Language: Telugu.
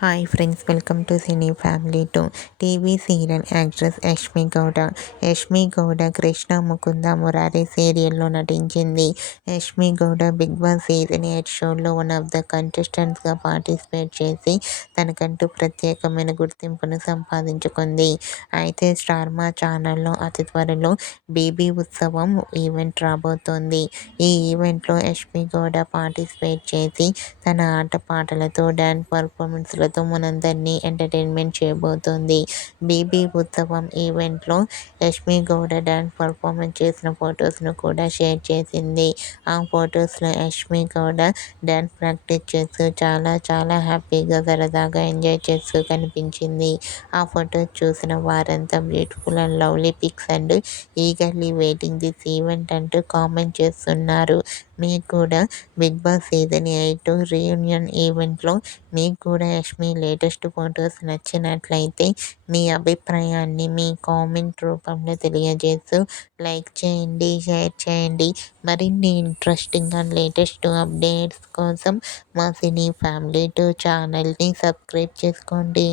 Hi friends, welcome to cine family 2. TV serial actress Yashmi Gowda. Yashmi Gowda Krishna Mukunda Murari సీరియల్లో నటించింది. Yashmi Gowda Bigg Boss season 8 షోలో వన్ ఆఫ్ ద కంటెస్టెంట్స్గా పార్టిసిపేట్ చేసి తనకంటూ ప్రత్యేకమైన గుర్తింపును సంపాదించుకుంది. అయితే స్టార్ మా ఛానల్లో అతి త్వరలో బేబీ ఉత్సవం ఈవెంట్ రాబోతోంది. ఈ ఈవెంట్లో యష్మి గౌడ పార్టిసిపేట్ చేసి తన ఆటపాటలతో డ్యాన్స్ పర్ఫార్మెన్స్లతో మనందరినీ ఎంటర్టైన్మెంట్ చేయబోతోంది. బేబీ ఉత్సవం ఈవెంట్లో యష్మి గౌడ డ్యాన్స్ పర్ఫార్మెన్స్ చేసిన ఫొటోస్ను కూడా షేర్ చేసింది. ఆ ఫొటోస్లో యష్మి గౌడ డ్యాన్స్ ప్రాక్టీస్ చేస్తూ చాలా హ్యాపీగా సరదాగా ఎంజాయ్ చేస్తూ కనిపించింది. ఆ ఫొటోస్ చూసిన వారంతా beautiful and lovely pics and eagerly waiting this event అంటూ కామెంట్ చేస్తున్నారు. మీకు కూడా బిగ్ బాస్ సీజన్ 8 రీయూనియన్ ఈవెంట్లో మీకు కూడా యష్మి లేటెస్ట్ ఫొటోస్ నచ్చినట్లయితే మీ అభిప్రాయాన్ని మీ కామెంట్ రూపంలో తెలియజేస్తూ లైక్ చేయండి, షేర్ చేయండి. మరిన్ని ఇంట్రెస్టింగ్ అండ్ లేటెస్ట్ అప్డేట్స్ కోసం మా సినీ ఫ్యామిలీ 2 ఛానల్ని సబ్స్క్రైబ్ చేసుకోండి.